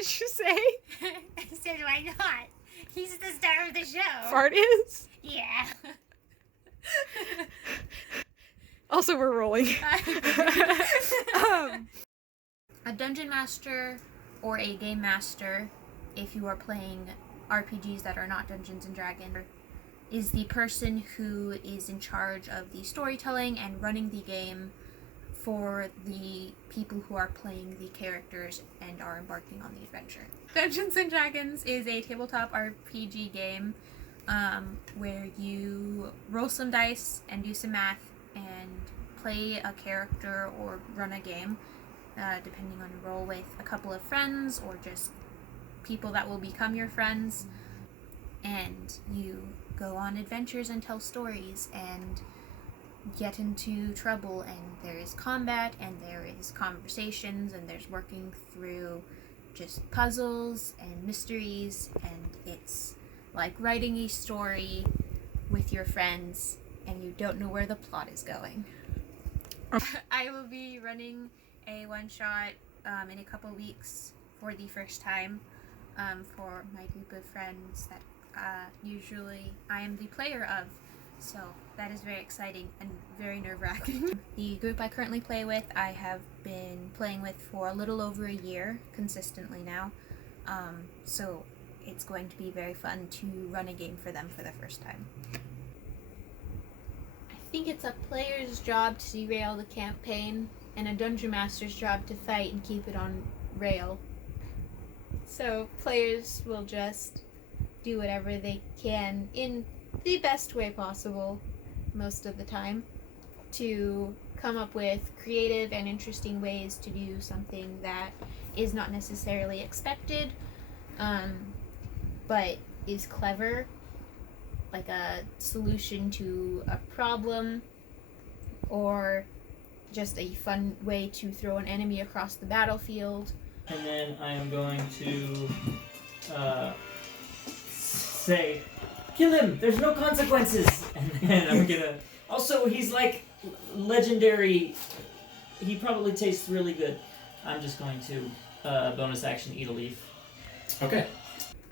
did you say? I said, why not? He's the star of the show. Fart is? Yeah. Also, we're rolling. A dungeon master or a game master, if you are playing RPGs that are not Dungeons and Dragons, is the person who is in charge of the storytelling and running the game for the people who are playing the characters and are embarking on the adventure. Dungeons and Dragons is a tabletop RPG game where you roll some dice and do some math and play a character or run a game, depending on your role, with a couple of friends or just people that will become your friends. And you go on adventures and tell stories and get into trouble, and there is combat and there is conversations and there's working through just puzzles and mysteries, and it's like writing a story with your friends and you don't know where the plot is going. I will be running a one-shot in a couple weeks for the first time for my group of friends that usually I am the player of. So that is very exciting and very nerve-wracking. The group I currently play with, I have been playing with for a little over a year consistently now. So it's going to be very fun to run a game for them for the first time. I think it's a player's job to derail the campaign and a dungeon master's job to fight and keep it on rail. So players will just do whatever they can in the best way possible most of the time to come up with creative and interesting ways to do something that is not necessarily expected, but is clever, like a solution to a problem, or just a fun way to throw an enemy across the battlefield. And then I am going to say, kill him! There's no consequences! And then I'm gonna... Also, he's like legendary. He probably tastes really good. I'm just going to bonus action eat a leaf. Okay.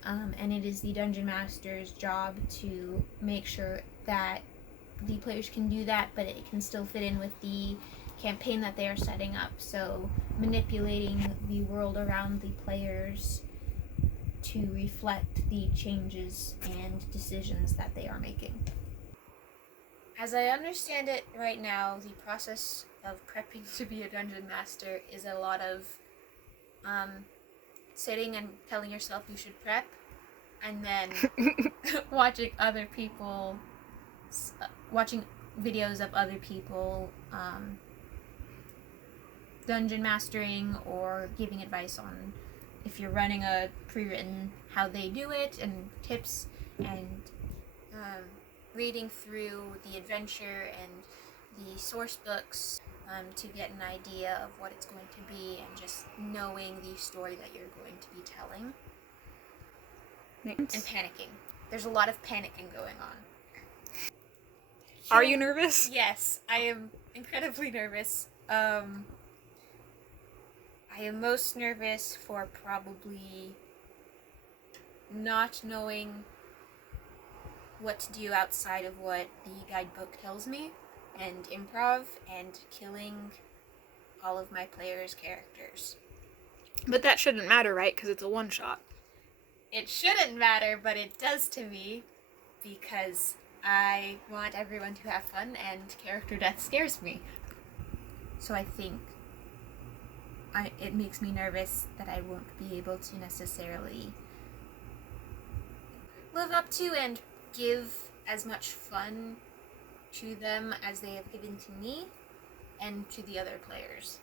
And it is the Dungeon Master's job to make sure that the players can do that, but it can still fit in with the campaign that they are setting up. So manipulating the world around the players to reflect the changes and decisions that they are making. As I understand it right now, the process of prepping to be a dungeon master is a lot of sitting and telling yourself you should prep, and then watching videos of other people dungeon mastering, or giving advice on, if you're running a pre-written, how they do it, and tips, and reading through the adventure and the source books to get an idea of what it's going to be, and just knowing the story that you're going to be telling. And panicking. There's a lot of panicking going on. Are you nervous? Yes, I am incredibly nervous. I am most nervous for probably not knowing what to do outside of what the guidebook tells me, and improv, and killing all of my players' characters. But that shouldn't matter, right? Because it's a one-shot. It shouldn't matter, but it does to me, because I want everyone to have fun, and character death scares me. So I think it makes me nervous that I won't be able to necessarily live up to and give as much fun to them as they have given to me and to the other players.